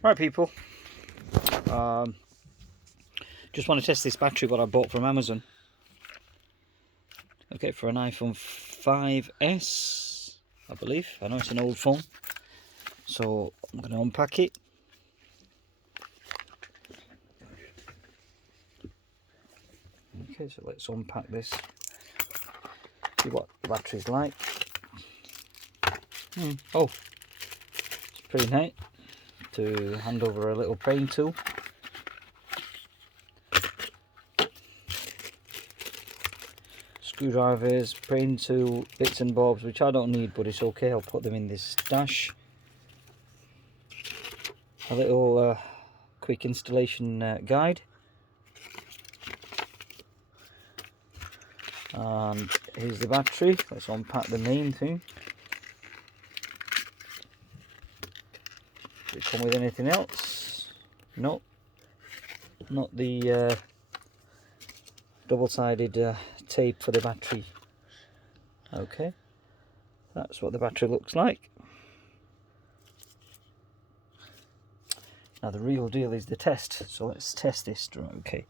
Right, people, just want to test this battery what I bought from Amazon. Okay, for an iPhone 5S, I believe. I know it's an old phone, so I'm going to unpack it. Okay, so let's unpack this, see what the battery's like. Oh, it's pretty neat to hand over a little praying tool. Screwdrivers, praying tool, bits and bobs, which I don't need, but it's okay, I'll put them in this stash. A little quick installation guide. And here's the battery. Let's unpack the main thing. Does it come with anything else? No, not the double-sided tape for the battery. Okay, that's what the battery looks like. Now the real deal is the test, so let's test this. Okay,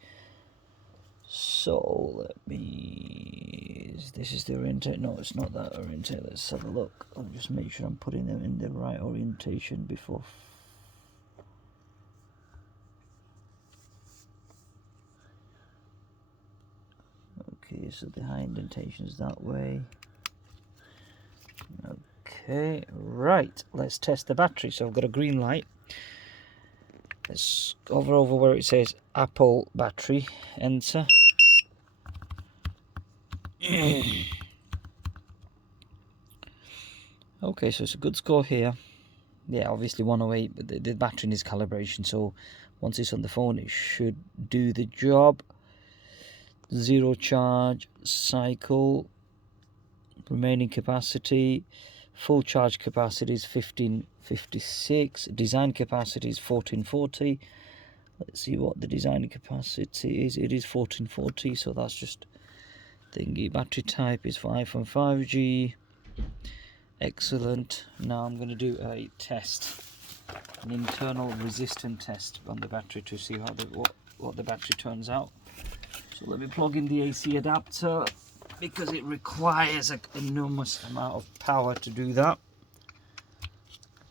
so this is the orientation. No, it's not that orientation. Let's have a look. I'll just make sure I'm putting them in the right orientation before. Okay, so the high indentation is that way. Okay, right, let's test the battery. So I've got a green light. Let's hover over where it says Apple battery, enter. Okay, so it's a good score here. Yeah, obviously 108, but the battery needs calibration, so once it's on the phone it should do the job. Zero charge cycle, remaining capacity, full charge capacity is 1556, design capacity is 1440. Let's see what the design capacity is. It is 1440, so that's just thingy. Battery type is for iPhone 5G. Excellent. Now I'm going to do a test, an internal resistance test on the battery to see how what the battery turns out. So let me plug in the AC adapter because it requires an enormous amount of power to do that.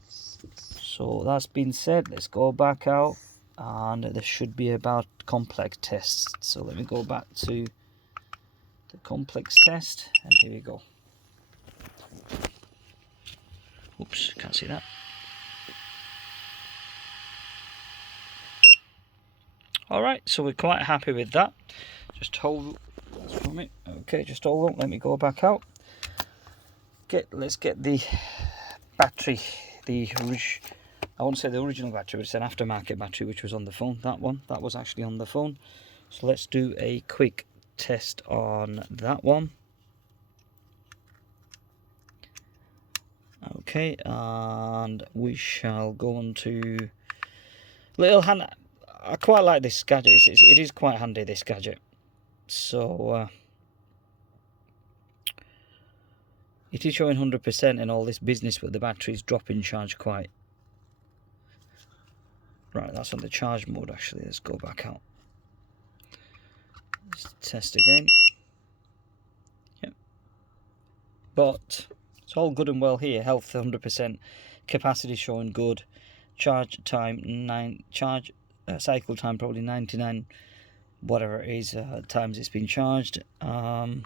So that's been said, let's go back out, and there should be about complex tests. So let me go back to the complex test, and here we go. Oops, can't see that. Alright, so we're quite happy with that. Just hold from it. Okay, just hold on, let me go back out. Let's get the battery, I won't say the original battery, but it's an aftermarket battery which was on the phone. That was actually on the phone. So let's do a quick test on that one. Okay, and we shall go on to little hand. I quite like this gadget. It is quite handy, this gadget. So it is showing 100% in all this business, but the battery's dropping charge quite. Right, that's on the charge mode actually. Let's go back out. Let's test again. Yep. But it's all good and well here. Health 100%, capacity showing good, charge time cycle time probably 99, whatever it is, times it's been charged. But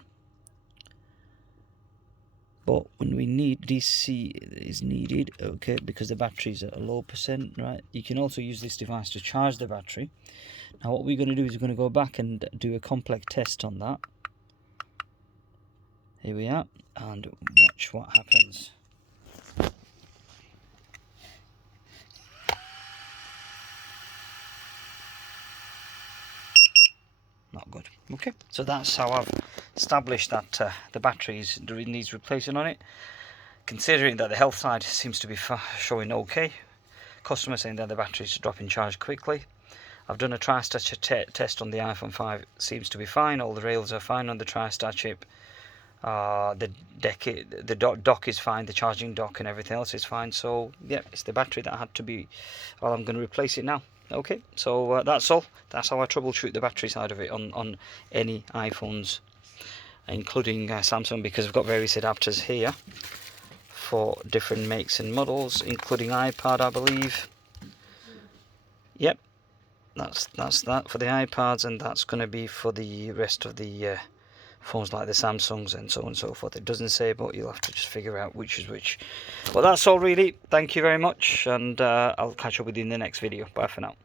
when we need DC is needed, okay, because the battery's at a low percent, right? You can also use this device to charge the battery. Now what we're going to do is we're going to go back and do a complex test on that. Here we are, and watch what happens. Not good. Okay, so that's how I've established that the battery needs replacing on it. Considering that the health side seems to be showing okay, customer saying that the battery is dropping charge quickly. I've done a TriStar test on the iPhone 5, seems to be fine. All the rails are fine on the TriStar chip. The dock is fine, the charging dock and everything else is fine. So yeah, it's the battery that had to be. Well, I'm going to replace it now. Okay, so that's all. That's how I troubleshoot the battery side of it on any iPhones, including Samsung, because I've got various adapters here for different makes and models, including iPad, I believe. Yep, that's that for the iPads, and that's going to be for the rest of the phones like the Samsungs and so on and so forth. It doesn't say, but you'll have to just figure out which is which. Well, that's all really. Thank you very much, and I'll catch up with you in the next video. Bye for now.